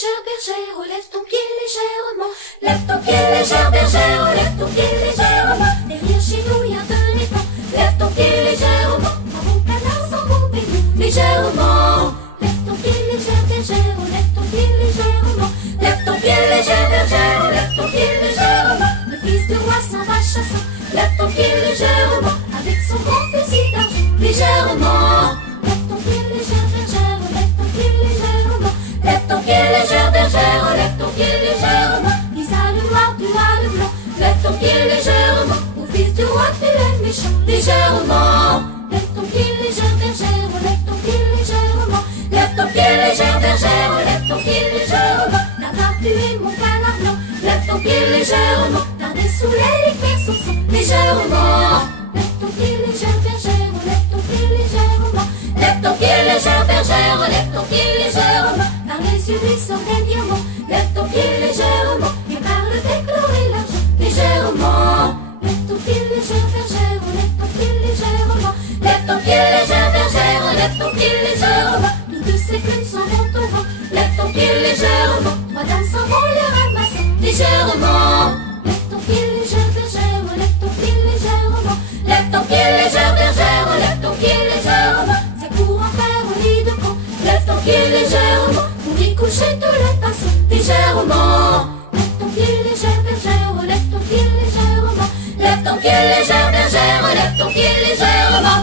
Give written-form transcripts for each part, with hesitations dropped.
légère bergère, lève ton pied légèrement. Lève ton pied légère bergère, lève ton pied légèrement. Derrière chez nous y a de l'étang, lève ton pied légèrement. Un bon canard s'en va baigner légèrement. Lève ton pied légère bergère, lève ton pied légèrement. Lève ton pied légère bergère, lève ton pied légèrement. Le fils du roi s'en va chassant, lève ton pied légèrement. Avec son grand fusil d'argent, légèrement. Lève ton pied légère bergère, lève ton pied légèrement. Lève ton pied légère bergère, lève ton pied légèrement. Lisa le noir, tu as le blanc, lève ton pied légèrement. Au fils du roi, tu es méchant, légèrement. Lève ton pied légère bergère, lève ton pied légèrement. Lève ton pied légère bergère, lève ton pied légèrement. D'avoir tué mon canard blanc, lève ton pied légèrement. Gardez sous les faire son sang, légèrement. Lève ton pied légère bergère, lève ton pied légèrement. Lève ton pied légère bergère, lève ton pied légèrement. Par les yeux lui sort des diamants, lève ton pied légèrement. Et par le bec l'or et l'argent, légèrement. Lève ton pied légère bergère, lève ton pied légèrement. Lève ton pied légère bergère, lève ton pied légèrement. Nous deux ces plumes s'en vont au vent, lève ton pied légèrement. Trois dames s'en vont les ramassant, légèrement. Lève ton pied légère bergère, lève ton pied légèrement. Lève ton pied légère bergère, lève ton pied légèrement. Ça court en faire au lit de camp, lève ton pied légèrement. Pour y coucher tous les passants, légèrement. Lève ton pied légère bergère, lève ton pied légèrement. Lève ton pied légère bergère, lève ton pied légèrement.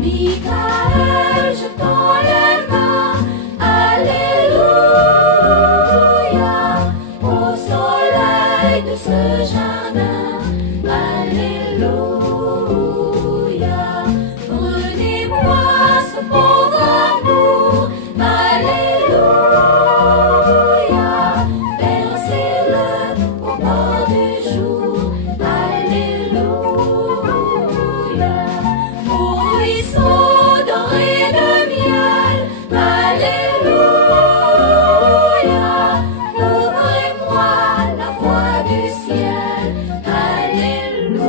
Michael, je tends les mains, Alléluia, au soleil de ce jardin, Alléluia, prenez-moi ce pauvre amour, Alléluia, versez-le au bord du jour, Alléluia, au ruisseau doré de miel, Alléluia, ouvrez-moi la voie du ciel, Alléluia.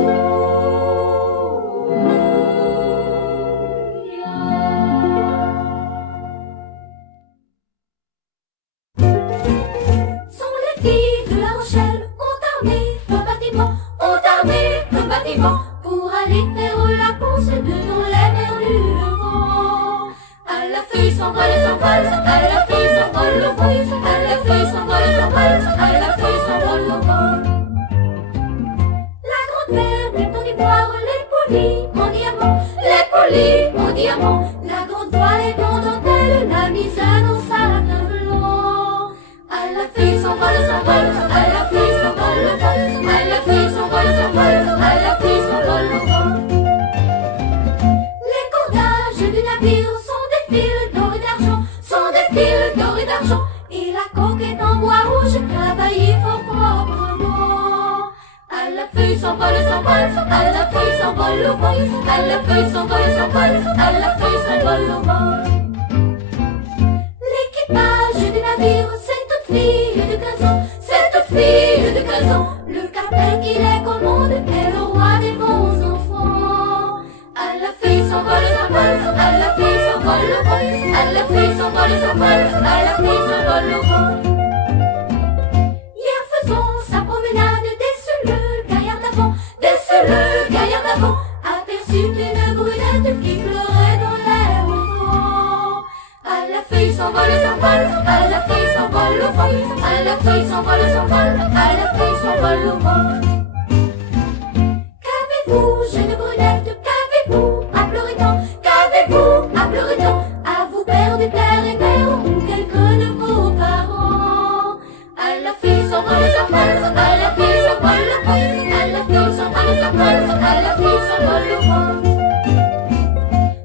Sont les filles de La Rochelle, ont armé un bâtiment, pour aller faire la course de dans les mers du vent. À la feuille s'envole, s'envole, à la feuille s'envole le vent, à la feuille s'envole, s'envole, à la feuille s'envole le vent. La grande-mère met dans du boire les polis en diamant, les polis en diamant. La grande voile est en dentelle, la mise dans sa blanc. À la feuille s'envole, s'envole, à la feuille s'envole le vent, à la feuille s'envole, s'envole, à la feuille s'envole le vent. Les cordages du navire sont des fils d'or et d'argent, sont des fils d'or et d'argent. Et la coque est en bois rouge, travaillée fort proprement. À la feuille s'envole, s'envole, à la feuille s'envole le vent, à la feuille s'envole, s'envole, à la feuille s'envole le vent. L'équipage du navire, c'est toute fille de 15 ans, c'est toute fille de 15 ans. Le capitaine qui les commande est le roi des bons enfants. À la feuille s'envole, s'envole, à la feuille s'envole le vent, à la feuille s'envole, s'envole, à la feuille s'envole le vent. Hier faisant sa promenade, le gaillard d'avant, aperçut une brunette qui pleurait dans l'air au vent. À la feuille s'envole, s'envole, à la feuille s'envole le vent, à la feuille s'envole, s'envole, à la feuille s'envole le vent. Qu'avez-vous, jeune brunette, qu'avez-vous à pleurer tant, qu'avez-vous à pleurer tant, à vous perdu père et mère ou quelqu'un de vos parents. À la feuille s'envole, s'envole, à la feuille s'envole le vent, à la feuille s'envole, s'envole, à la feuille s'envole le vent.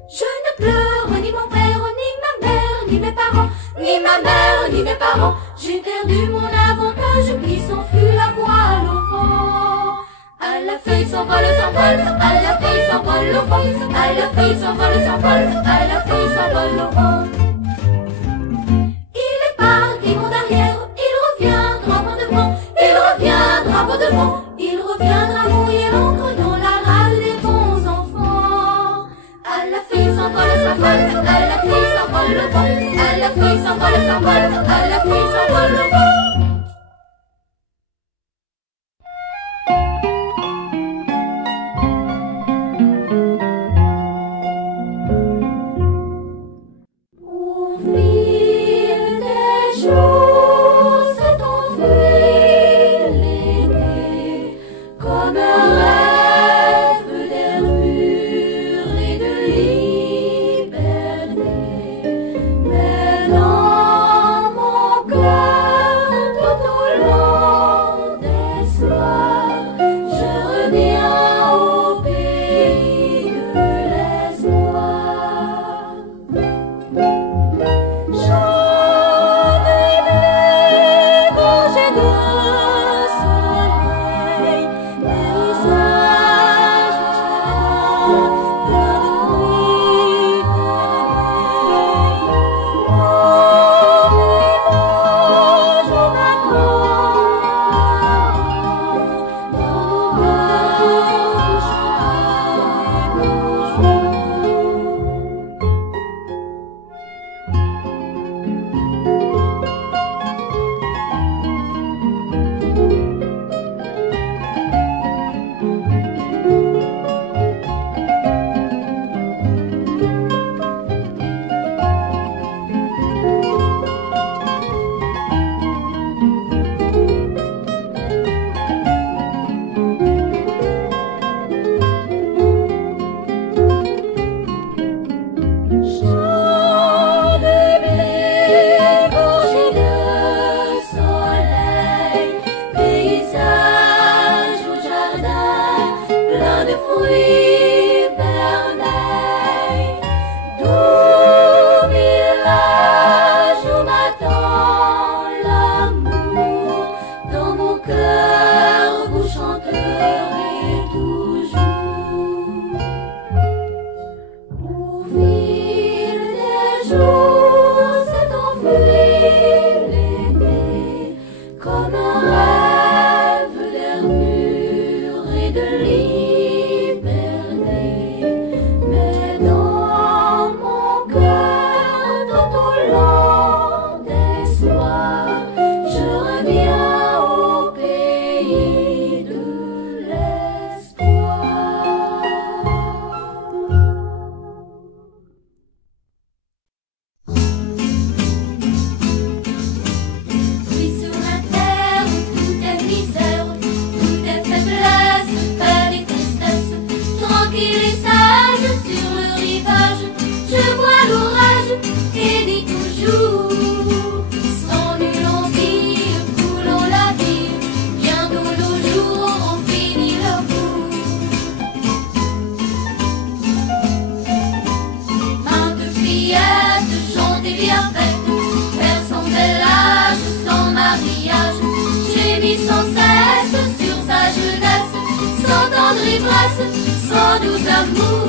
Je ne pleure ni mon père, ni ma mère, ni mes parents, ni ma mère, ni mes parents. J'ai perdu mon avantage qui s'enfuit la voile au vent. À la feuille s'envole, s'envole, à la feuille s'envole le vent, à la feuille s'envole, s'envole, à la feuille s'envole le vent. Il est parti en arrière, il reviendra vent devant, il reviendra vent devant, il reviendra mouiller l'encre dans la rade des bons enfants. À la feuille s'envole, s'envole, à la feuille s'envole le vent, à la feuille s'envole, s'envole, à la feuille s'envole le vent. Mais dans mon cœur jour s'est enfui, l'été, comme un rêve d'air pur et de liberté. Mais dans mon cœur, tout au long des soirs, je reviens au pays de l'espoir. Puis sur la terre où tout est misère, tout est faiblesse, peine et tristesse, tranquille et sage sur le rivage, je vois l'orage et dis toujours, sans nulle envie, coulons la vie, bientôt nos jours auront fini leur cours. Maintes fillettes, jantes et bien faites, vers son bel âge, son mariage, j'ai mis sans cesse sur sa jeunesse, sans tendre ivresse, sans doux amour,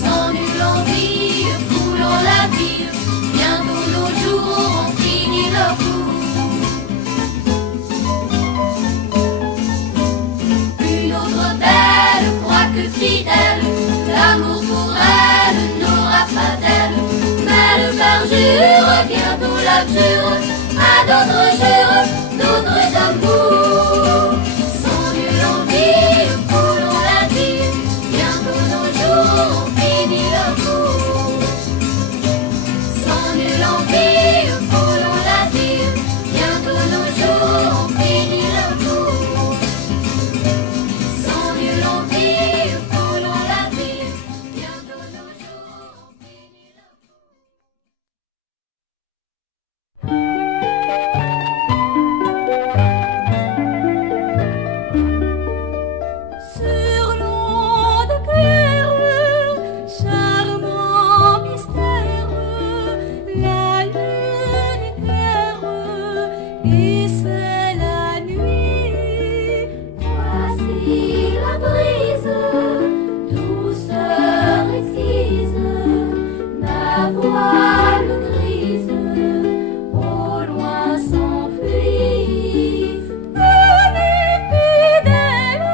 sans nulle envie, coulons la vie, bientôt nos jours auront fini leur cours. Une autre belle, quoique fidèle, l'amour pour elle n'aura pas d'elle, mais le perjure, bientôt l'abjure, à d'autres jures, d'autres amours. Sans nulle envie, coulons la vie, bientôt nos jours ont fini leur cours. Sans nulle envie, coulons la vie, bientôt nos jours ont fini leur cours. Sans nulle envie, coulons la vie, bientôt nos jours ont fini leur Sur l'onde claire, charmant mystère, la lune éclaire, et c'est la nuit. Voici la brise, douceur exquise, ma voile grise, au loin s'enfuit. Venez fidèle,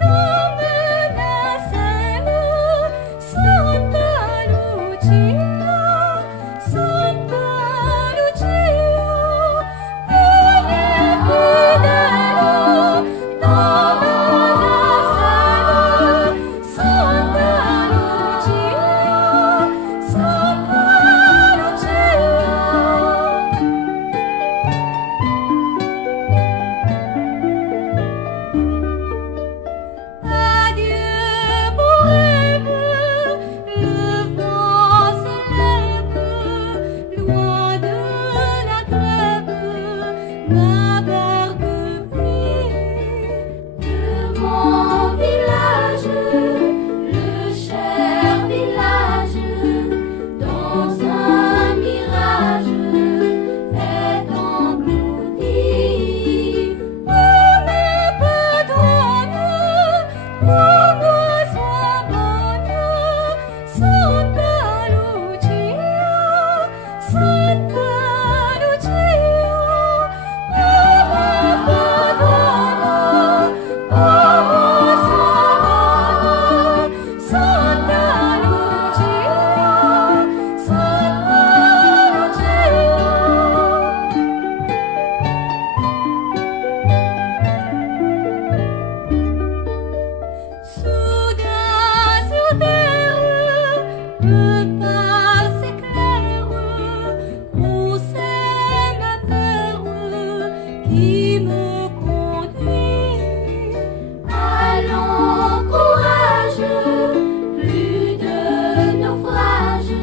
dans menacelle, Santa Lucia, Santa Lucia. Venez fidèle, dans menacelle, Santa Lucia, Santa Lucia. Adieu, beau rêve, le vent s'élève, loin de la trêve, ma barque fuit. De mon village, le cher village, dans un mirage, est englouti. Oh, mes patronnes, pour moi sois bonne, Santa Lucia, Santa Lucia. Oh, mes patronnes, pour moi sois bonne, Santa Lucia, Santa Lucia. Soudain sur terre, le phare s'éclaire, où c'est ma peur qui me conduit. Allons, courage, plus de naufrage,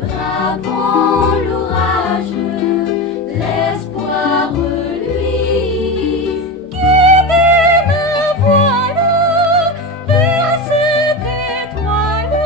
bravons l'orage, l'espoir lui. Guidez ma voile vers cette étoile,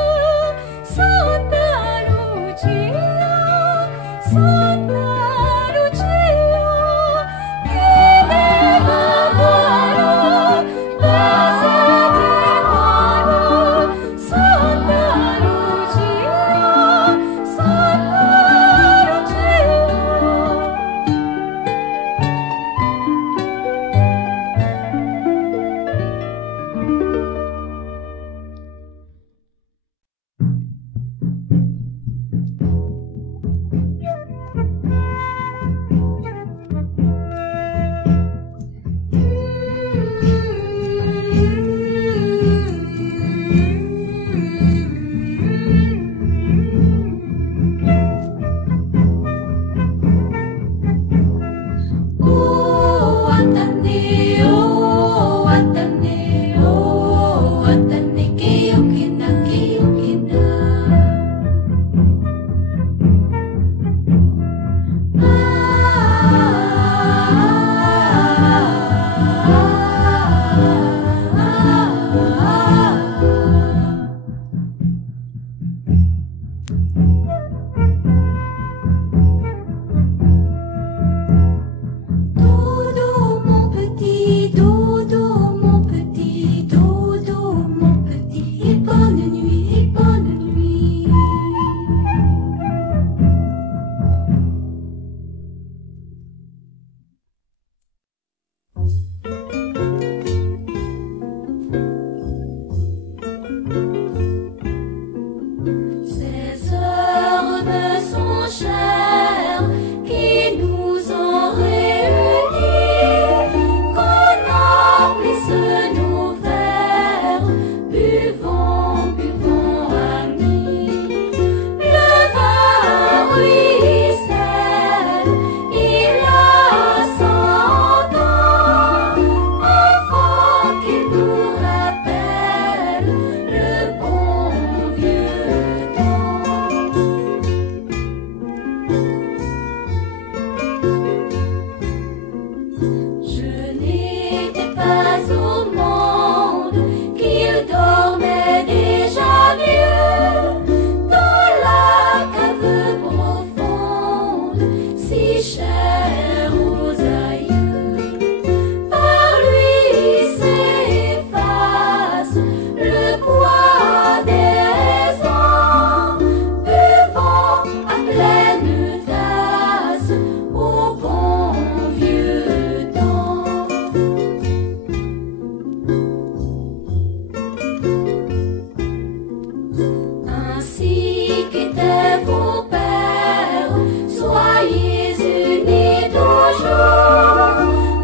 ainsi qu'étaient vos pères, soyez unis toujours.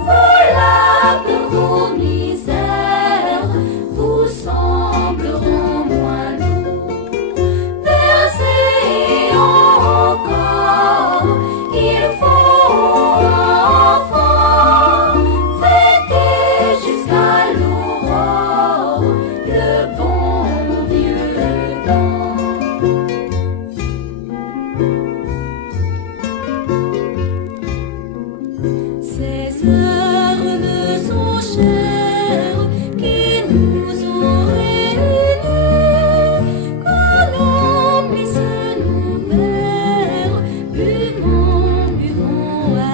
Voilà pour vos misères, vous sembleront moins lourds. Versez encore, il faut enfants, fêter jusqu'à l'aurore le bon vieux temps. Ces heures ne sont chères qui nous ont réunis, colombissent nos verres, buvons,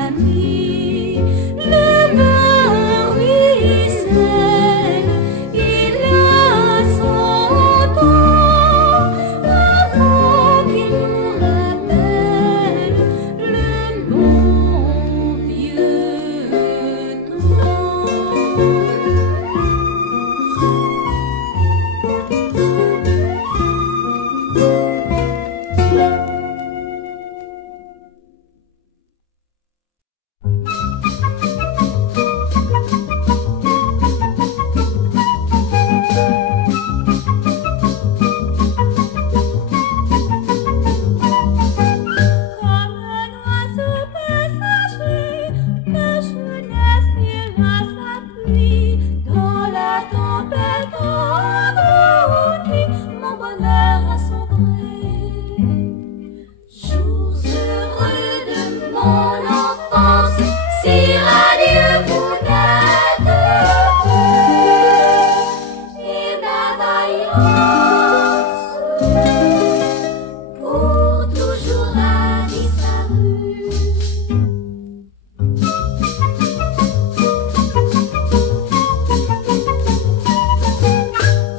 amis. Le vin ruisselle, il a son temps, avant qu'il nous rappelle le bon vieux temps. Comme un oiseau passager, ma jeunesse ira s'appuie dans la tempête endormie, mon bonheur à son gré. Jours heureux de mon enfance, si radieux vous n'êtes plus, et ma vaillance pour toujours a disparu.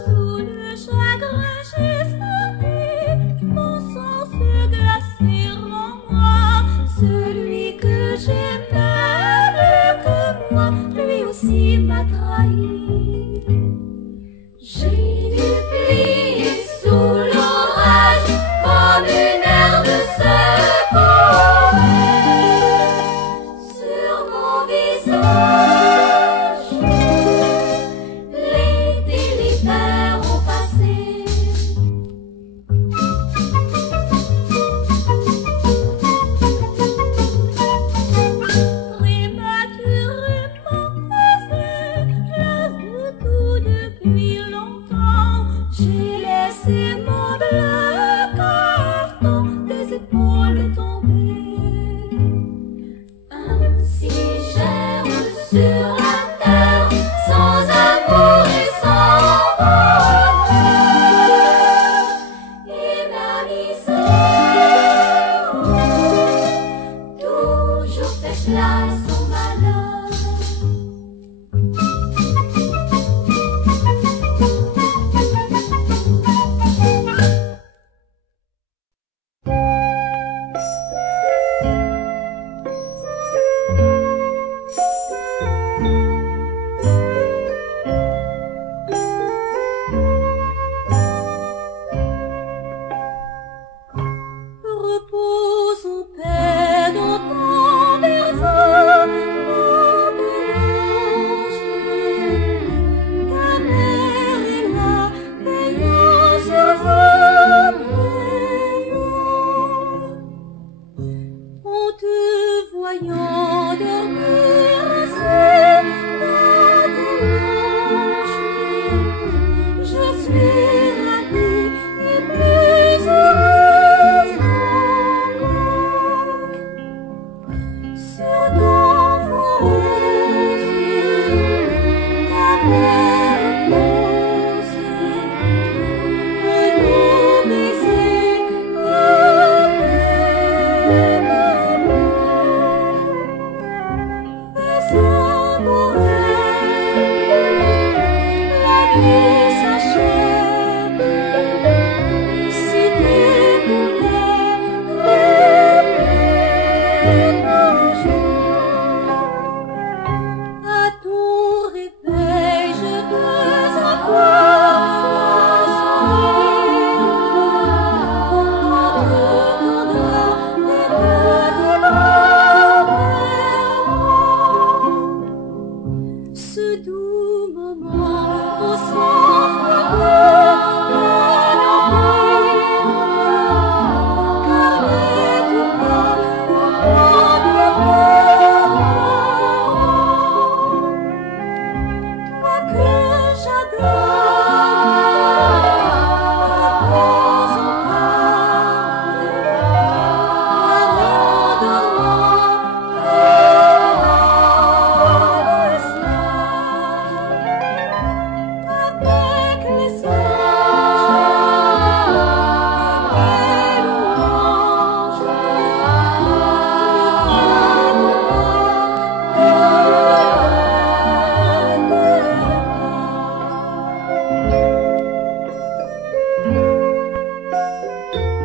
Sous le chagrin j'ai senti mon sang se glacer en moi. Celui que j'aimais plus que moi, lui aussi m'a trahi. J'ai dû plier sous l'orage comme une herbe secouée sur mon visage. L'été, l'hiver ont passé. Prématurément passé, j'avoue tout depuis longtemps. J'ai laissé mon bleu carton des épaules tomber. Ainsi j'erre sur la terre, sans amour et sans bonheur, et ma misère toujours fait place au malheur.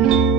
Thank you.